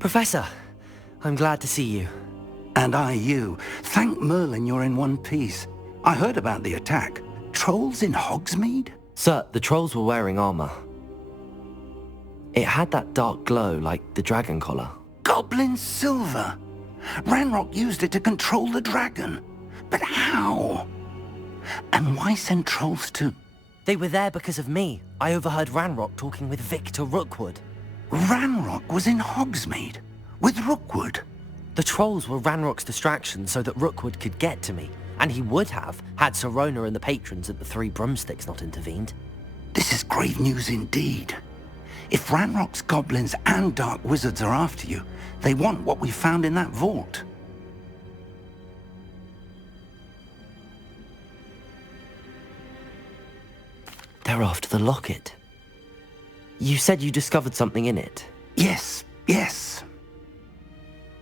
Professor, I'm glad to see you. And I you. Thank Merlin you're in one piece. I heard about the attack. Trolls in Hogsmeade? Sir, the trolls were wearing armor. It had that dark glow like the dragon collar. Goblin silver! Ranrock used it to control the dragon. But how? And why send trolls to... They were there because of me. I overheard Ranrock talking with Victor Rookwood. Ranrock was in Hogsmeade? With Rookwood? The trolls were Ranrock's distraction so that Rookwood could get to me. And he would have, had Sirona and the patrons at the Three Broomsticks not intervened. This is grave news indeed. If Ranrock's goblins and dark wizards are after you, they want what we found in that vault. They're after the locket. You said you discovered something in it. Yes.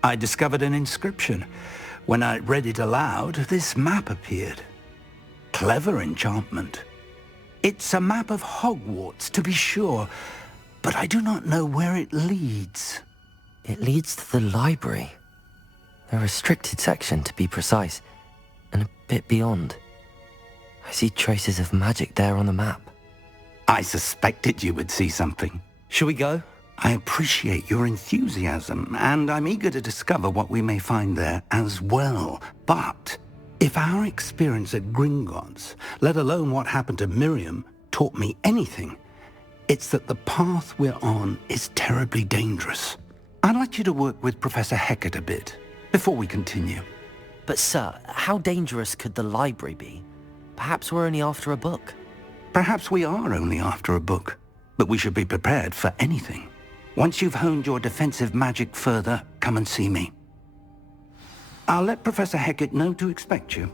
I discovered an inscription. When I read it aloud, this map appeared. Clever enchantment. It's a map of Hogwarts, to be sure, but I do not know where it leads. It leads to the library. A restricted section, to be precise, and a bit beyond. I see traces of magic there on the map. I suspected you would see something. Shall we go? I appreciate your enthusiasm, and I'm eager to discover what we may find there as well. But if our experience at Gringotts, let alone what happened to Miriam, taught me anything, it's that the path we're on is terribly dangerous. I'd like you to work with Professor Hecat a bit, before we continue. But sir, how dangerous could the library be? Perhaps we're only after a book. Perhaps we are only after a book, but we should be prepared for anything. Once you've honed your defensive magic further, come and see me. I'll let Professor Hecat know to expect you.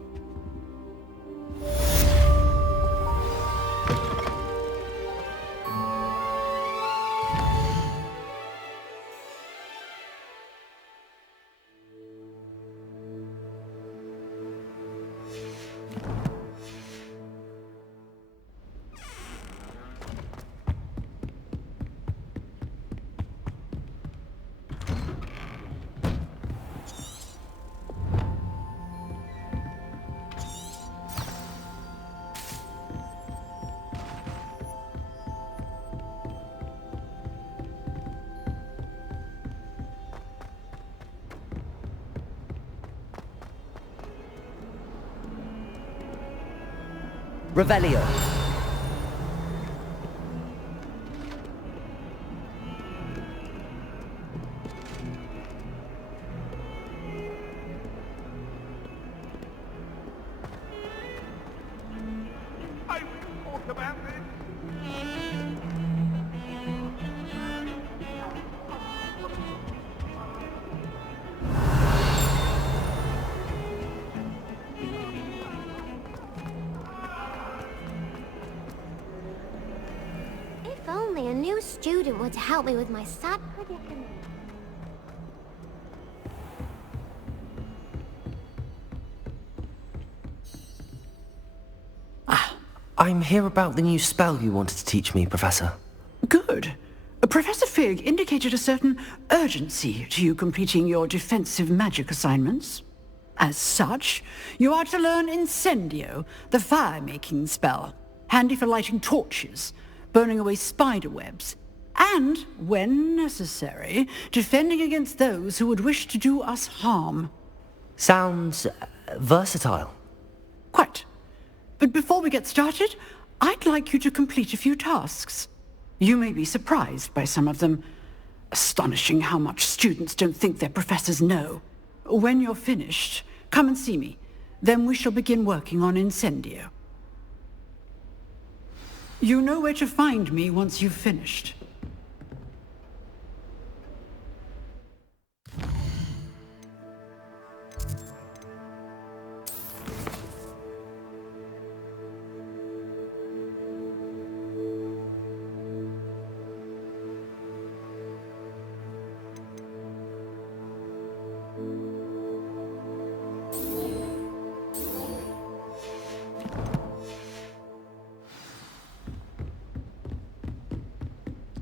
Revelio. I thought about this. If only a new student would help me with my sad predicament. I'm here about the new spell you wanted to teach me, Professor. Good. Professor Fig indicated a certain urgency to you completing your defensive magic assignments. As such, you are to learn Incendio, the fire-making spell, handy for lighting torches, burning away spider webs, and, when necessary, defending against those who would wish to do us harm. Sounds versatile. Quite. But before we get started, I'd like you to complete a few tasks. You may be surprised by some of them. Astonishing how much students don't think their professors know. When you're finished, come and see me. Then we shall begin working on Incendio. You know where to find me once you've finished.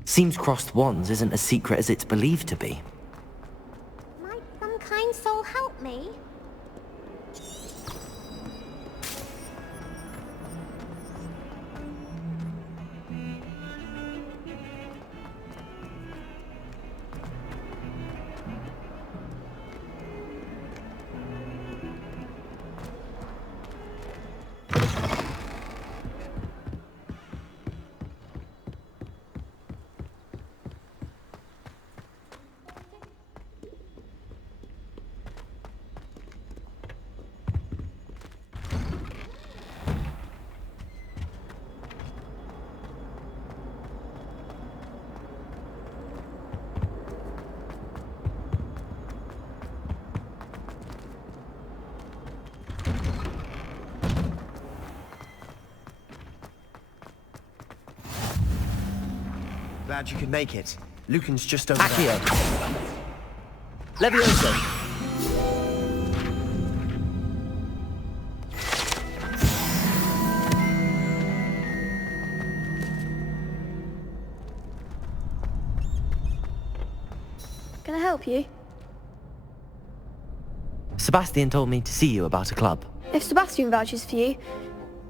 Seems crossed wands isn't as secret as it's believed to be. glad you could make it. Lucan's just over Accio. there. Levioso. Can I help you? Sebastian told me to see you about a club. If Sebastian vouches for you,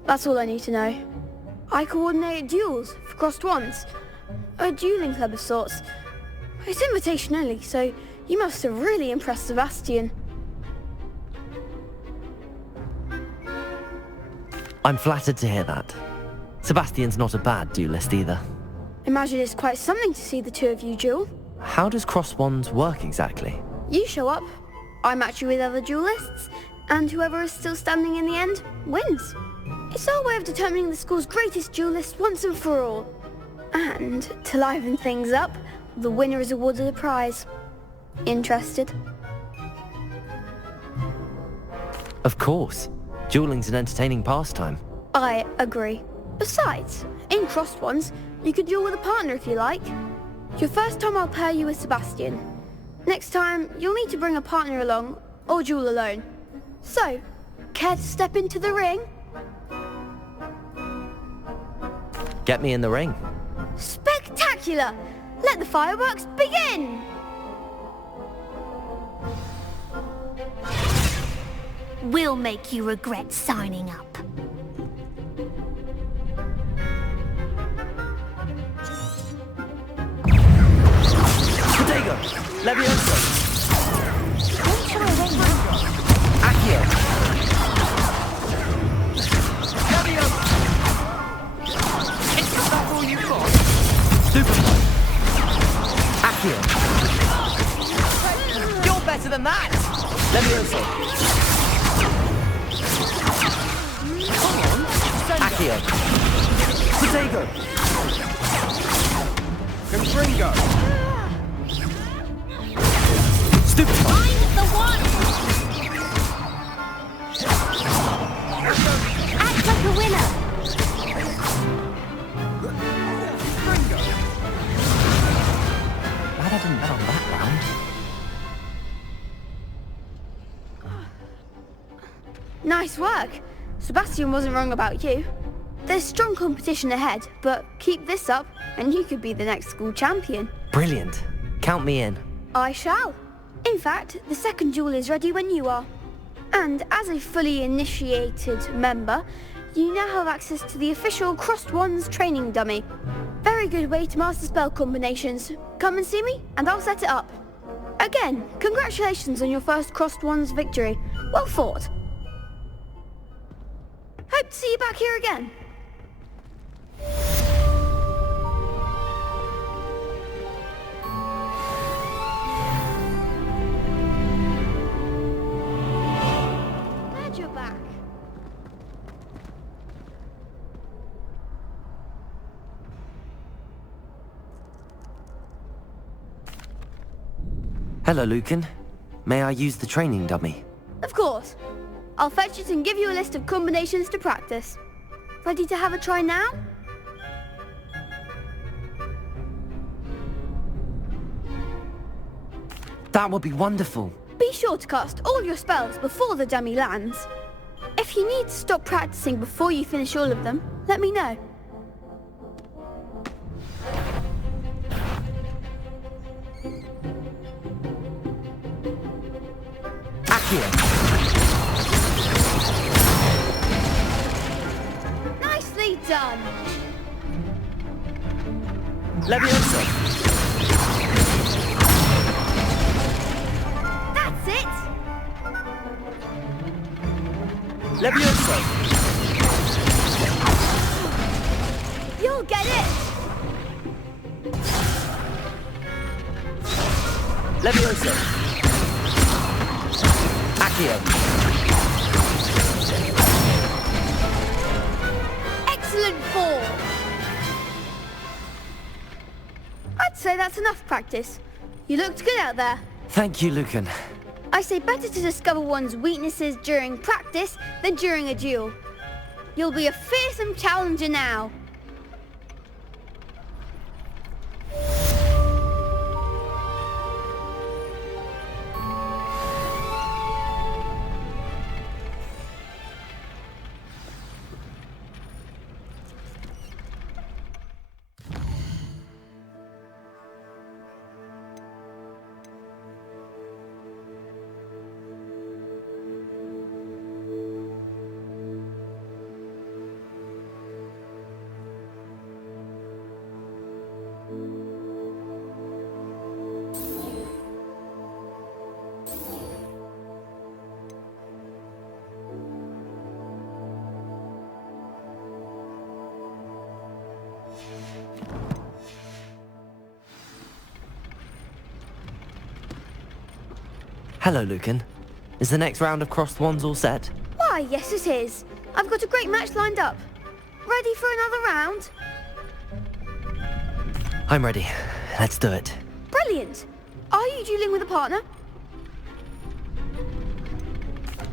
that's all I need to know. I coordinate duels for crossed wands. A dueling club of sorts. It's invitation only, so you must have really impressed Sebastian. I'm flattered to hear that. Sebastian's not a bad duelist either. Imagine it's quite something to see the two of you duel. How does cross wands work exactly? You show up, I match you with other duelists, and whoever is still standing in the end wins. It's our way of determining the school's greatest duelist once and for all. And to liven things up, the winner is awarded a prize. Interested? Of course. Dueling's an entertaining pastime. I agree. Besides, in crossed ones, you could duel with a partner if you like. Your first time I'll pair you with Sebastian. Next time, you'll need to bring a partner along, or duel alone. So, care to step into the ring? Get me in the ring. Spectacular! Let the fireworks begin! We'll make you regret signing up. Protego! Levioso! Accio! Levioso! Is that all you've got? Super! Accio! You're better than that! Levioso! Come on! Accio! Protego! Confringo! Stupid! Find the one! Act like a winner! Glad I didn't bet on that round. Nice work. Sebastian wasn't wrong about you. There's strong competition ahead, but keep this up and you could be the next school champion. Brilliant. Count me in. I shall. In fact, the second duel is ready when you are. And as a fully initiated member, you now have access to the official Crossed Wands training dummy. Very good way to master spell combinations. Come and see me, and I'll set it up. Again, congratulations on your first Crossed Wands victory. Well fought. Hope to see you back here again. Glad you're back. Hello, Lucan. May I use the training dummy? Of course. I'll fetch it and give you a list of combinations to practice. Ready to have a try now? That would be wonderful. Be sure to cast all your spells before the dummy lands. If you need to stop practicing before you finish all of them, let me know. Accio! Nicely done! Levioso! That's it! Levioso! You'll get it! Levioso! Accio! Excellent form! I'd say that's enough practice. You looked good out there. Thank you, Lucan. I say better to discover one's weaknesses during practice than during a duel. You'll be a fearsome challenger now. Hello, Lucan. Is the next round of crossed wands all set? Why, yes it is. I've got a great match lined up. Ready for another round? I'm ready. Let's do it. Brilliant. Are you dueling with a partner?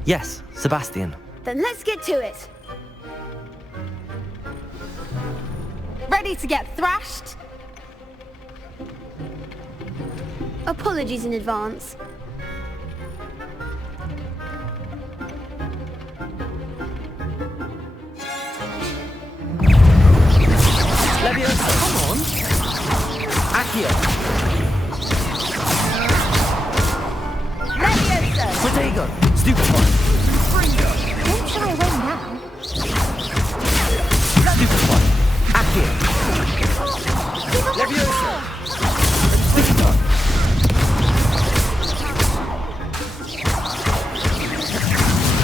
Yes, Sebastian. Then let's get to it. Ready to get thrashed? Apologies in advance. Leviosa, come on! Accio! Leviosa! Protego! Stupefy! Don't shy away now. Stupefy! Accio! Leviosa! Stupefy!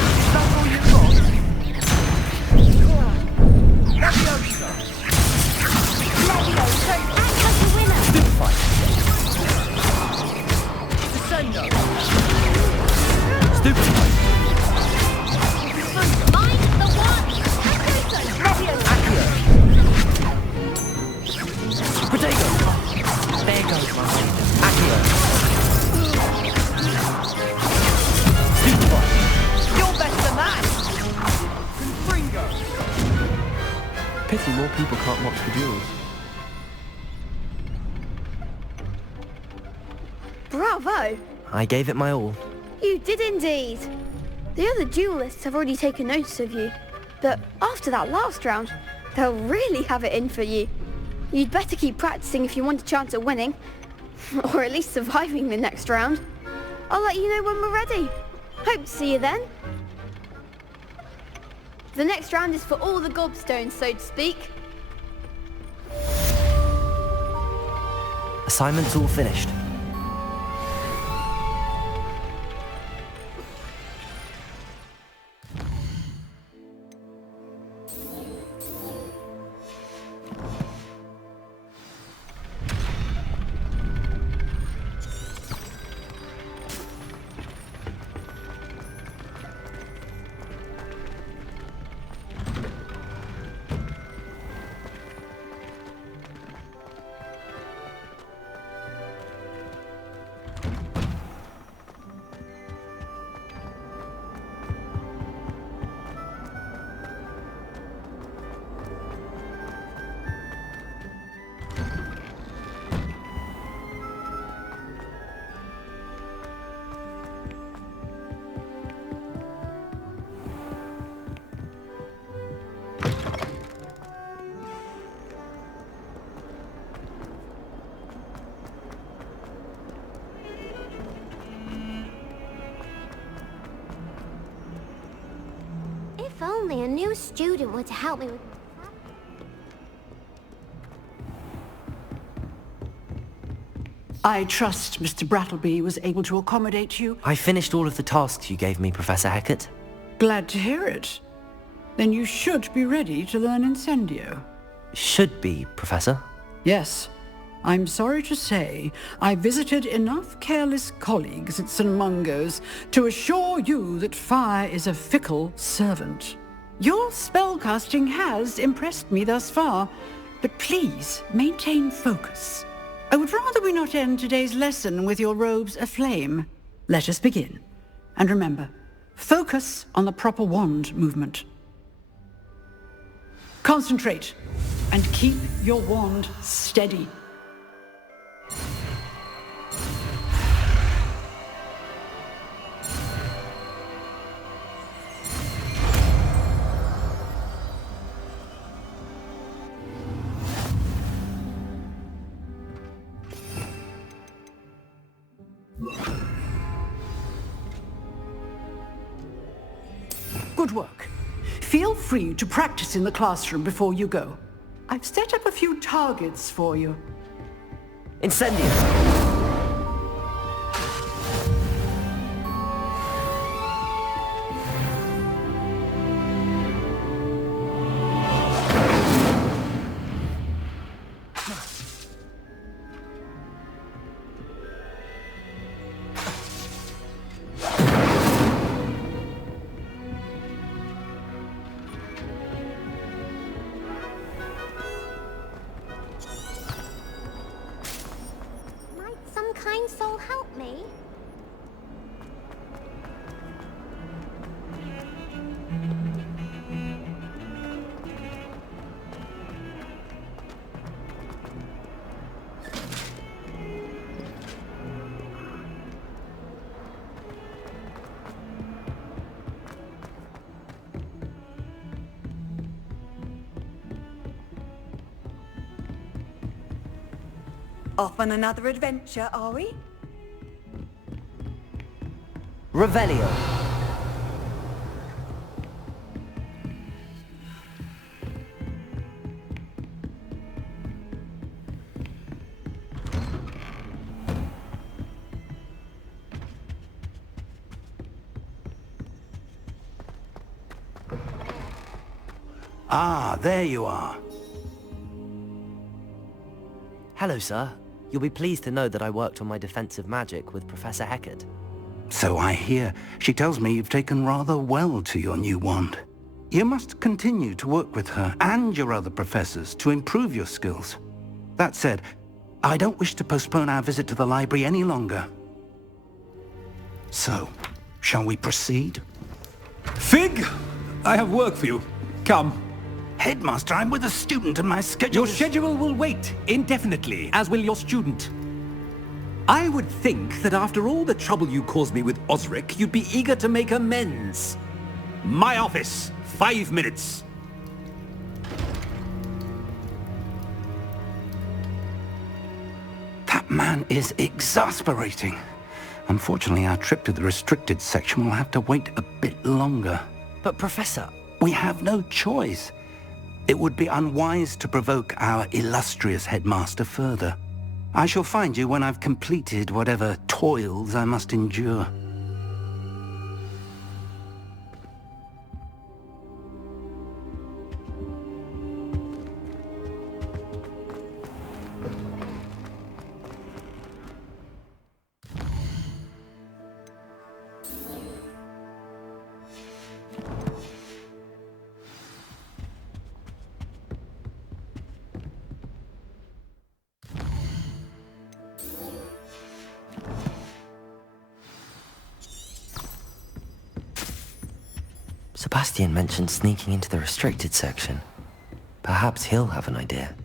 Is that all you've got? Leviosa! Leviosa! Act like a winner! Stupefy! Descendo! Stupefy! Mind the one! Leviosa! Accio! Protego! There goes my lady. Accio! Stupefy! You're better than that! Confringo! Pity more people can't watch the duels. Bravo! I gave it my all. You did indeed. The other duelists have already taken notice of you. But after that last round, they'll really have it in for you. You'd better keep practicing if you want a chance at winning. Or at least surviving the next round. I'll let you know when we're ready. Hope to see you then. The next round is for all the gobstones, so to speak. Assignment's all finished. If only a new student were to help me with... I trust Mr. Brattleby was able to accommodate you. I finished all of the tasks you gave me, Professor Hecat. Glad to hear it. Then you should be ready to learn Incendio. Should be, Professor. Yes. I'm sorry to say, I visited enough careless colleagues at St. Mungo's to assure you that fire is a fickle servant. Your spellcasting has impressed me thus far, but please maintain focus. I would rather we not end today's lesson with your robes aflame. Let us begin. And remember, focus on the proper wand movement. Concentrate, and keep your wand steady. Good work. Feel free to practice in the classroom before you go. I've set up a few targets for you. Incendio! Off on another adventure, are we? Revelio. Ah, there you are. Hello, sir. You'll be pleased to know that I worked on my defensive magic with Professor Hecat. So I hear. She tells me you've taken rather well to your new wand. You must continue to work with her and your other professors to improve your skills. That said, I don't wish to postpone our visit to the library any longer. So, shall we proceed? Fig! I have work for you. Come. Headmaster, I'm with a student and my schedule Your schedule will wait indefinitely, as will your student. I would think that after all the trouble you caused me with Osric, you'd be eager to make amends. My office, 5 minutes. That man is exasperating. Unfortunately, our trip to the restricted section will have to wait a bit longer. But Professor... We have no choice. It would be unwise to provoke our illustrious headmaster further. I shall find you when I've completed whatever toils I must endure. Sebastian mentioned sneaking into the restricted section. Perhaps he'll have an idea.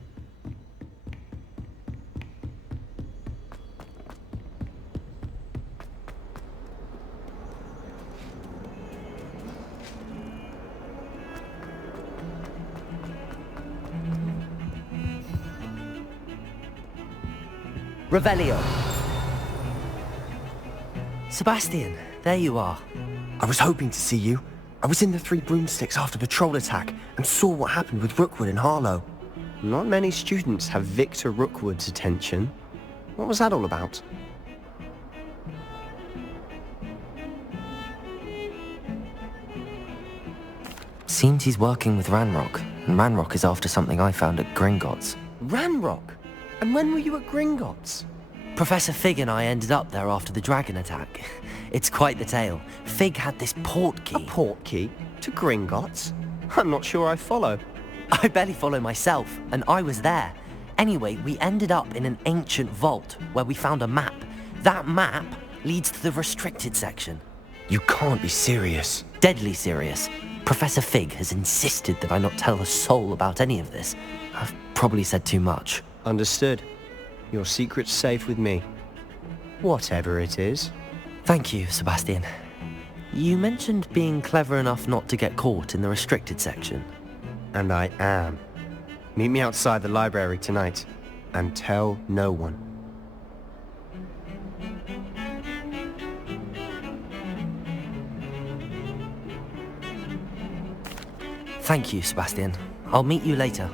Revelio. Sebastian, there you are. I was hoping to see you. I was in the Three Broomsticks after the troll attack and saw what happened with Rookwood and Harlow. Not many students have Victor Rookwood's attention. What was that all about? Seems he's working with Ranrock, and Ranrock is after something I found at Gringotts. Ranrock? And when were you at Gringotts? Professor Fig and I ended up there after the dragon attack. It's quite the tale. Fig had this port key. A port key? To Gringotts? I'm not sure I follow. I barely follow myself, and I was there. Anyway, we ended up in an ancient vault where we found a map. That map leads to the restricted section. You can't be serious. Deadly serious. Professor Fig has insisted that I not tell a soul about any of this. I've probably said too much. Understood. Your secret's safe with me. Whatever it is. Thank you, Sebastian. You mentioned being clever enough not to get caught in the restricted section. And I am. Meet me outside the library tonight, and tell no one. Thank you, Sebastian. I'll meet you later.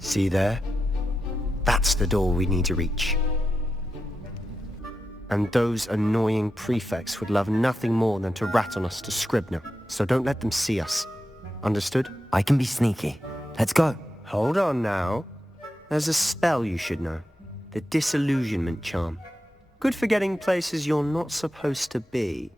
See there? That's the door we need to reach. And those annoying prefects would love nothing more than to rat on us to Scribner, so don't let them see us. Understood? I can be sneaky. Let's go. Hold on now. There's a spell you should know. The Disillusionment Charm. Good for getting places you're not supposed to be.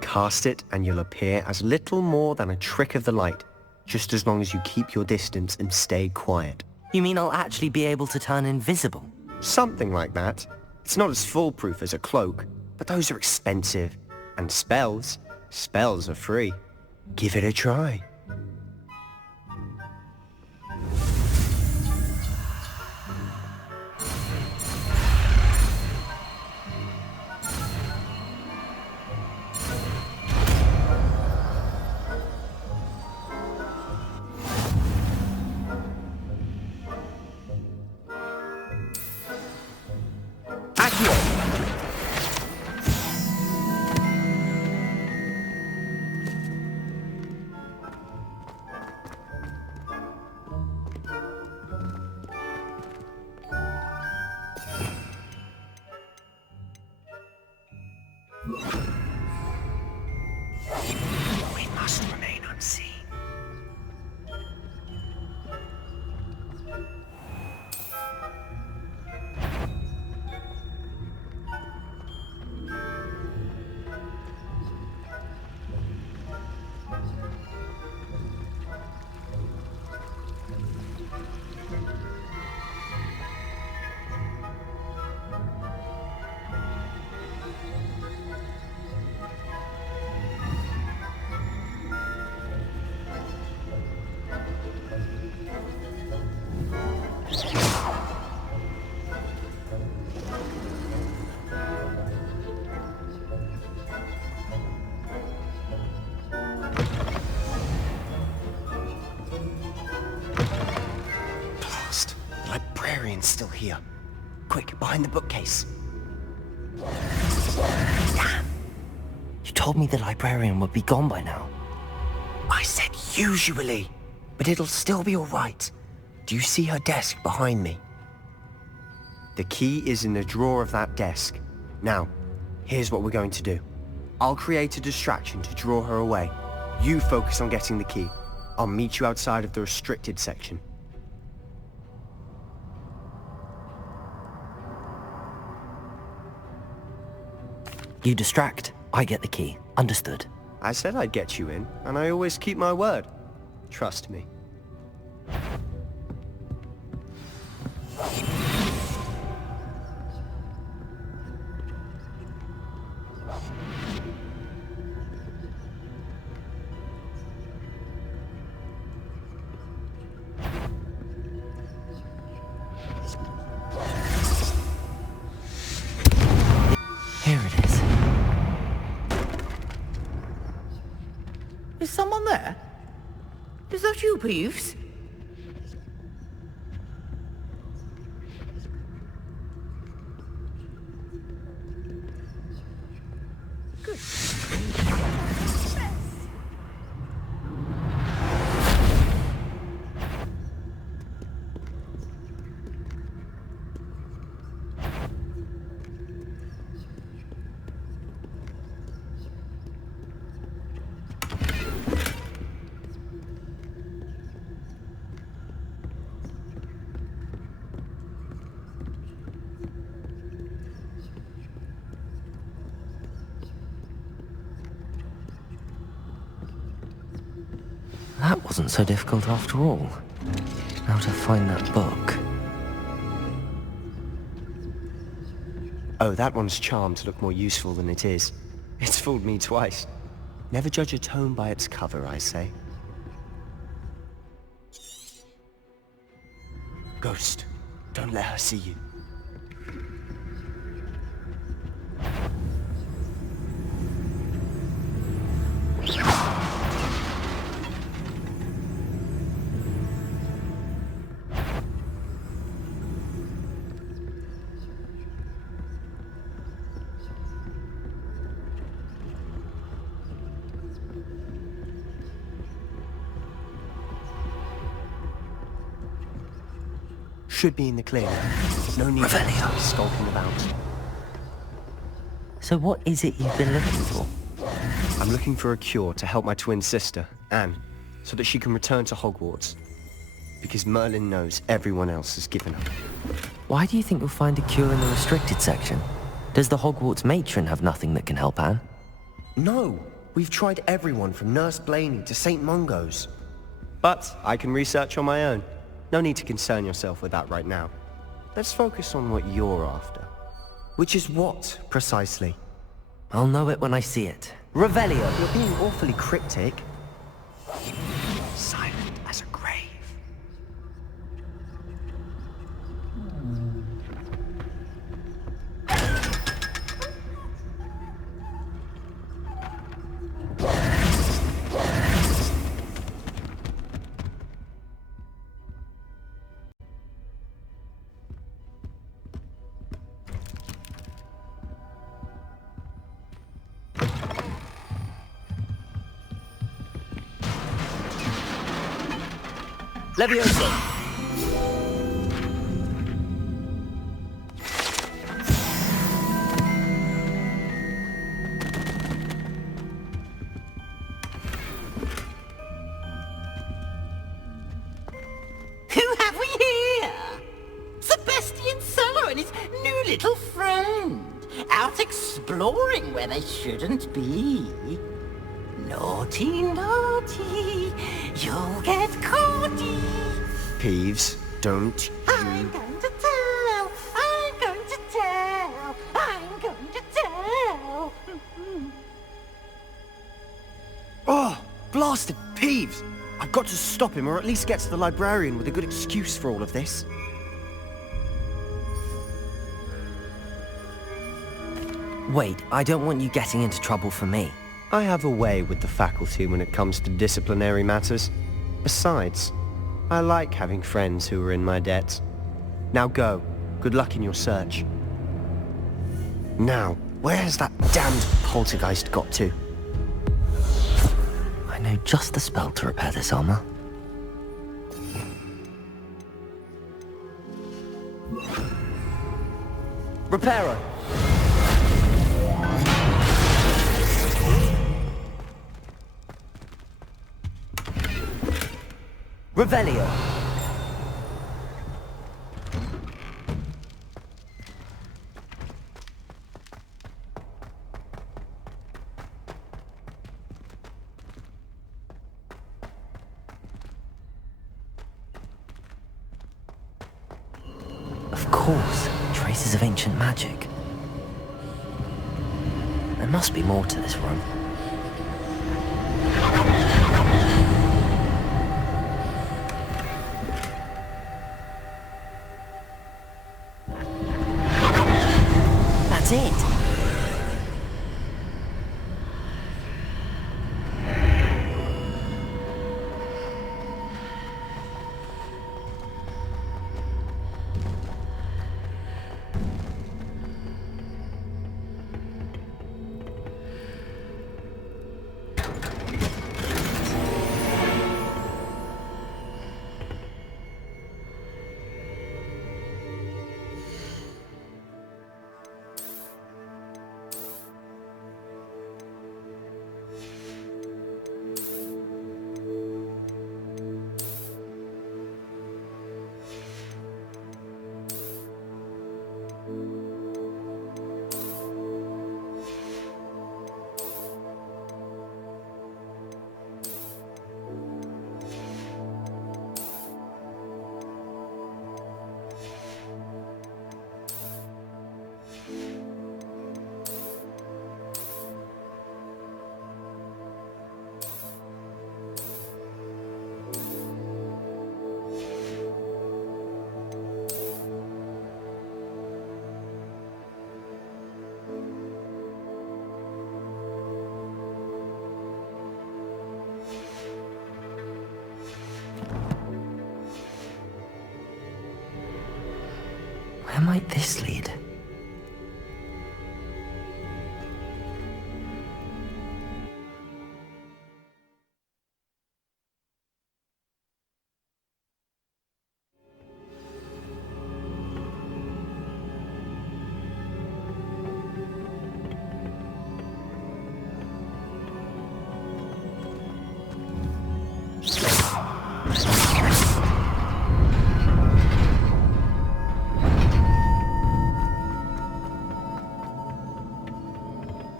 Cast it and you'll appear as little more than a trick of the light, just as long as you keep your distance and stay quiet. You mean I'll actually be able to turn invisible? Something like that. It's not as foolproof as a cloak, but those are expensive. And spells are free. Give it a try. We must remain unseen. Still here. Quick, behind the bookcase. Damn. You told me the librarian would be gone by now. I said usually, but it'll still be all right. Do you see her desk behind me? The key is in the drawer of that desk. Now, here's what we're going to do. I'll create a distraction to draw her away. You focus on getting the key. I'll meet you outside of the restricted section. You distract, I get the key. Understood. I said I'd get you in, and I always keep my word. Trust me. Here it is. Is someone there? Is that you, Peeves? Good. That wasn't so difficult after all. Now to find that book. Oh, that one's charmed to look more useful than it is. It's fooled me twice. Never judge a tome by its cover, I say. Ghost, don't let her see you. Should be in the clear. No need to skulking about. So what is it you've been looking for? I'm looking for a cure to help my twin sister, Anne, so that she can return to Hogwarts. Because Merlin knows everyone else has given up. Why do you think you'll find a cure in the restricted section? Does the Hogwarts matron have nothing that can help Anne? No! We've tried everyone from Nurse Blaney to St. Mungo's. But I can research on my own. No need to concern yourself with that right now. let's focus on what you're after. Which is what, precisely? I'll know it when I see it. Revelio! You're being awfully cryptic. Silent as a grave. Levioso! Who have we here? Sebastian Solo and his new little friend. Out exploring where they shouldn't be. Naughty, naughty. You'll get caughty. Peeves, don't you... I'm going to tell. I'm going to tell. I'm going to tell. Oh, blasted Peeves! I've got to stop him, or at least get to the librarian with a good excuse for all of this. Wait, I don't want you getting into trouble for me. I have a way with the faculty when it comes to disciplinary matters. Besides, I like having friends who are in my debt. Now go. Good luck in your search. Now, where has that damned poltergeist got to? I know just the spell to repair this armor. Reparo! Revelio! Of course, traces of ancient magic. There must be more to this room. That's it. Where might this lead?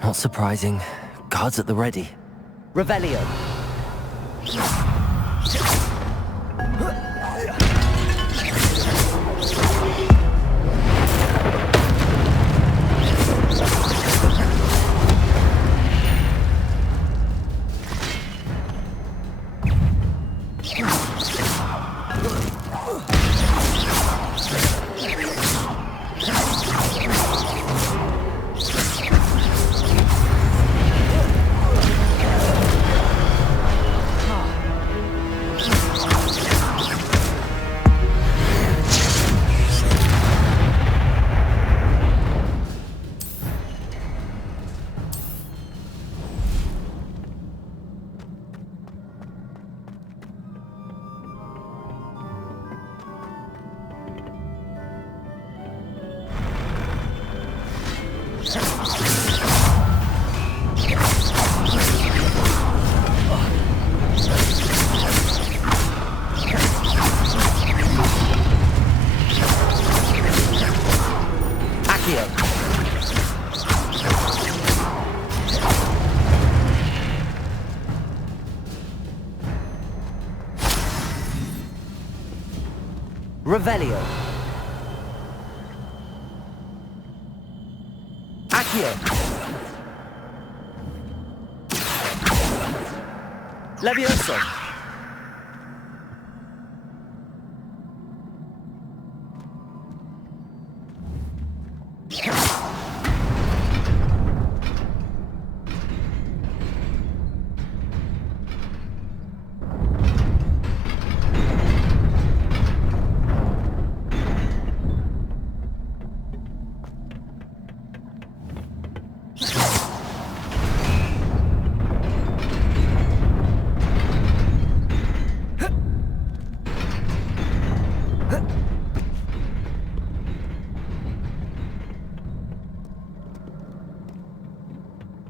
Not surprising. Guards at the ready. Revelio! Revelio. Accio. Levioso.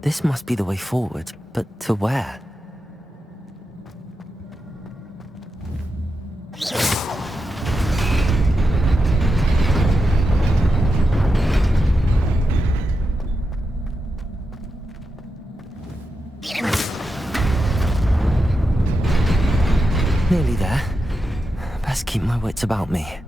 This must be the way forward, but to where? Nearly there. Best keep my wits about me.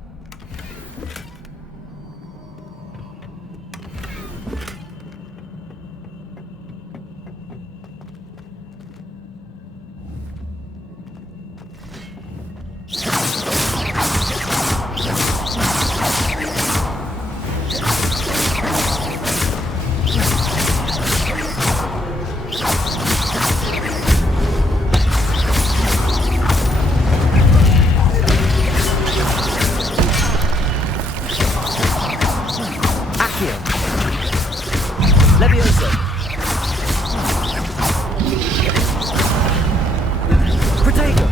Levioso. Protego.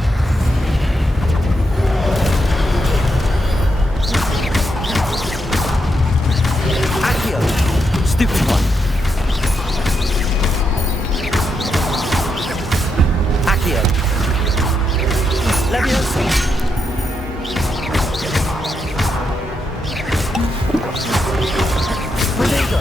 Accio. Stupid one. Accio. Levioso. Protego.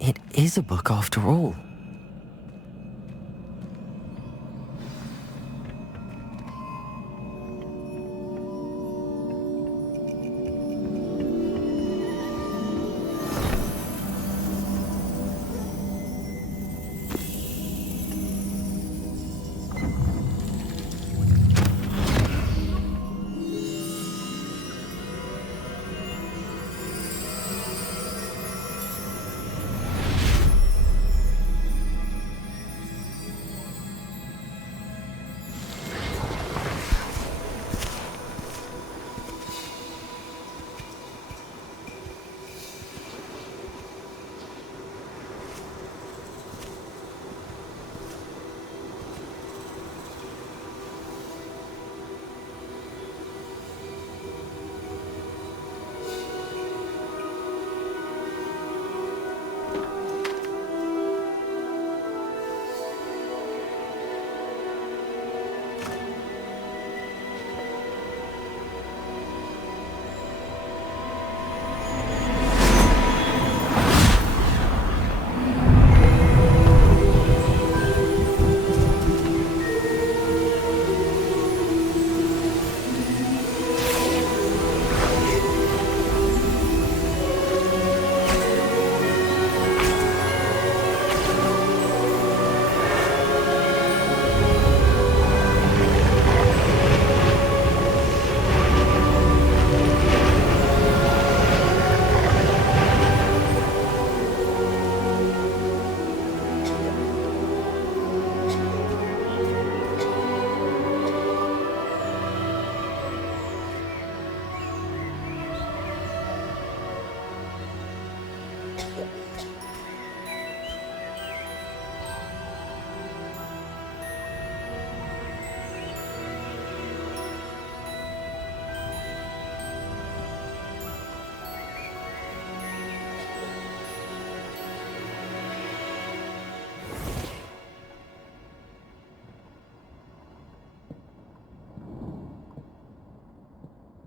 It is a book after all.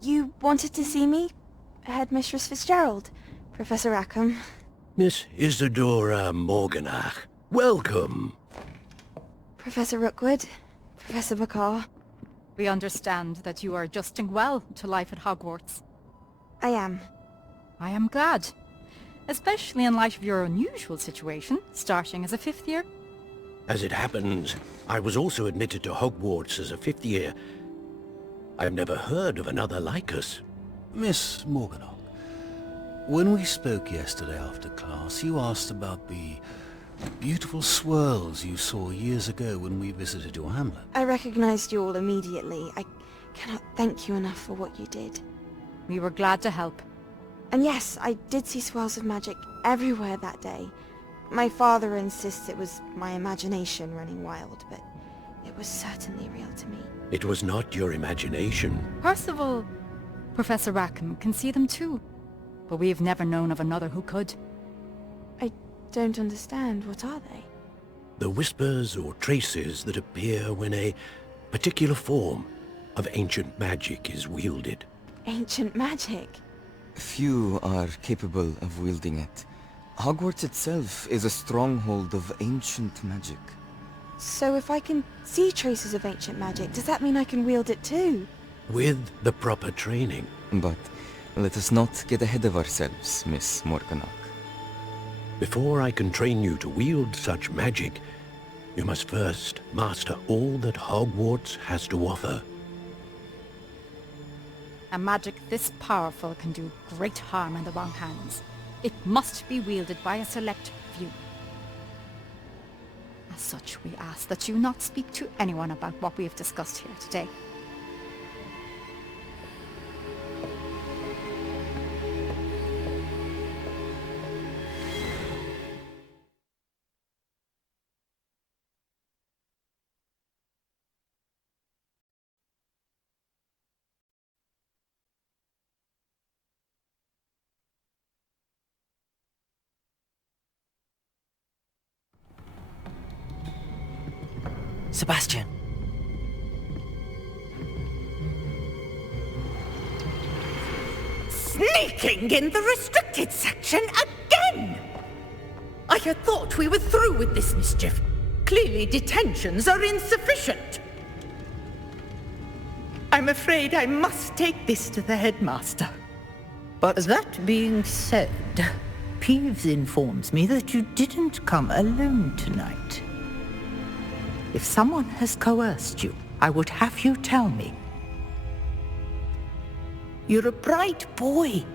You wanted to see me? Headmistress Fitzgerald, Professor Rackham. Miss Isadora Morganach, welcome. Professor Rookwood, Professor McCaw. We understand that you are adjusting well to life at Hogwarts. I am. I am glad. Especially in light of your unusual situation, starting as a 5th year. As it happens, I was also admitted to Hogwarts as a 5th year. I've never heard of another like us. Miss Morganach, when we spoke yesterday after class, you asked about the beautiful swirls you saw years ago when we visited your hamlet. I recognized you all immediately. I cannot thank you enough for what you did. We were glad to help. And yes, I did see swirls of magic everywhere that day. My father insists it was my imagination running wild, but it was certainly real to me. It was not your imagination. Percival, Professor Rackham can see them too, but we have never known of another who could. I don't understand. What are they? The whispers or traces that appear when a particular form of ancient magic is wielded. Ancient magic? Few are capable of wielding it. Hogwarts itself is a stronghold of ancient magic. So if I can see traces of ancient magic, does that mean I can wield it too? With the proper training. But let us not get ahead of ourselves, Miss Morganach. Before I can train you to wield such magic, you must first master all that Hogwarts has to offer. A magic this powerful can do great harm in the wrong hands. It must be wielded by a select few. As such, we ask that you not speak to anyone about what we have discussed here today. Sebastian! Sneaking in the restricted section again! I had thought we were through with this mischief. Clearly detentions are insufficient. I'm afraid I must take this to the headmaster. But that being said, Peeves informs me that you didn't come alone tonight. If someone has coerced you, I would have you tell me. You're a bright boy.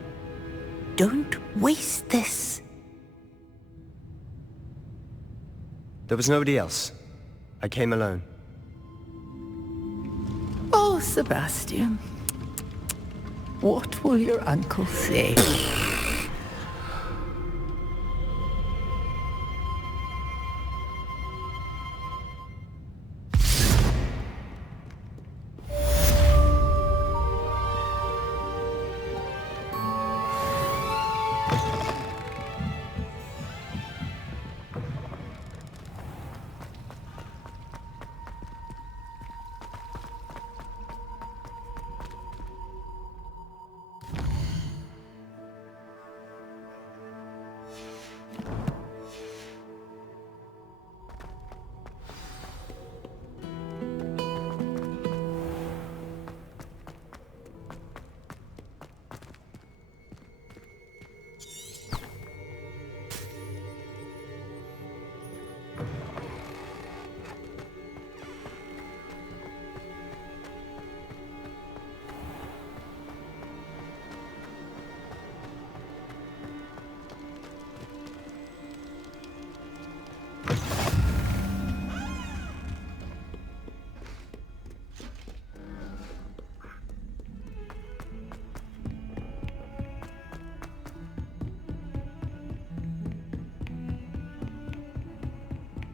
Don't waste this. There was nobody else. I came alone. Oh, Sebastian. What will your uncle say?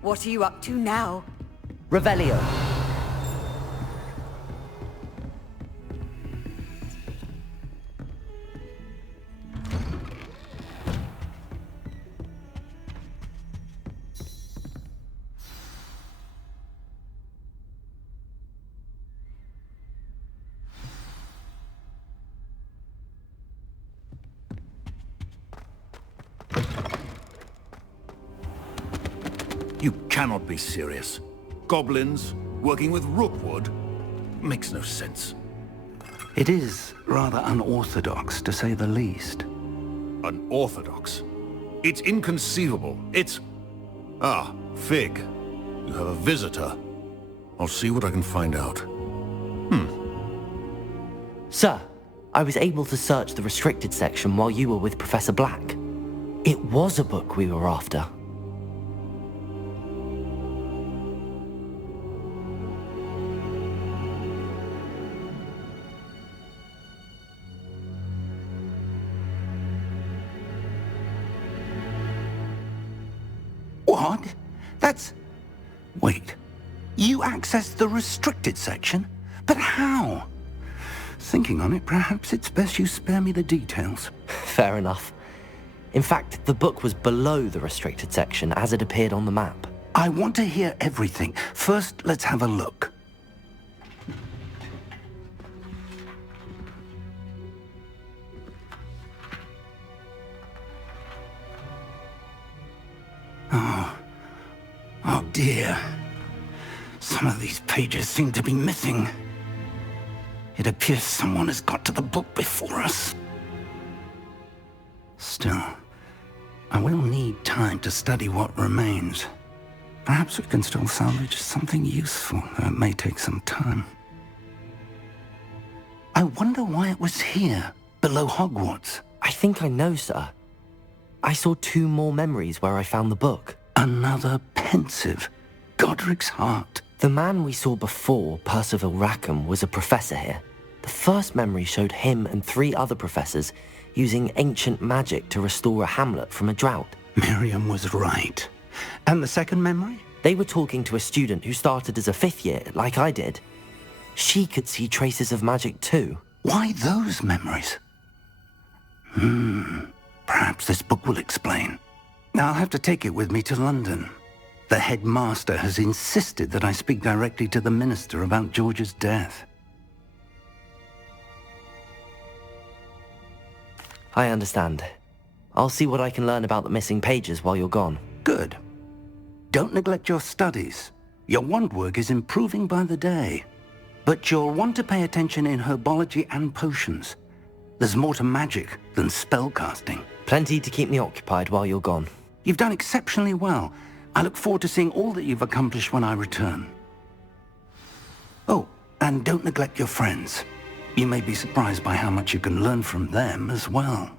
What are you up to now? Revelio. You cannot be serious. Goblins working with Rookwood? Makes no sense. It is rather unorthodox, to say the least. Unorthodox? It's inconceivable. It's... Ah, Fig. You have a visitor. I'll see what I can find out. Sir, I was able to search the restricted section while you were with Professor Black. It was a book we were after. What? That's... Wait. You accessed the restricted section? But how? Thinking on it, perhaps it's best you spare me the details. Fair enough. In fact, the book was below the restricted section as it appeared on the map. I want to hear everything. First, let's have a look. Oh dear. Some of these pages seem to be missing. It appears someone has got to the book before us. Still, I will need time to study what remains. Perhaps we can still salvage something useful, though it may take some time. I wonder why it was here, below Hogwarts. I think I know, sir. I saw 2 more memories where I found the book. Another pensive. Godric's heart. The man we saw before, Percival Rackham, was a professor here. The first memory showed him and 3 other professors using ancient magic to restore a hamlet from a drought. Miriam was right. And the second memory? They were talking to a student who started as a 5th year, like I did. She could see traces of magic too. Why those memories? Perhaps this book will explain. I'll have to take it with me to London. The headmaster has insisted that I speak directly to the minister about George's death. I understand. I'll see what I can learn about the missing pages while you're gone. Good. Don't neglect your studies. Your wand work is improving by the day. But you'll want to pay attention in herbology and potions. There's more to magic than spellcasting. Plenty to keep me occupied while you're gone. You've done exceptionally well. I look forward to seeing all that you've accomplished when I return. Oh, and don't neglect your friends. You may be surprised by how much you can learn from them as well.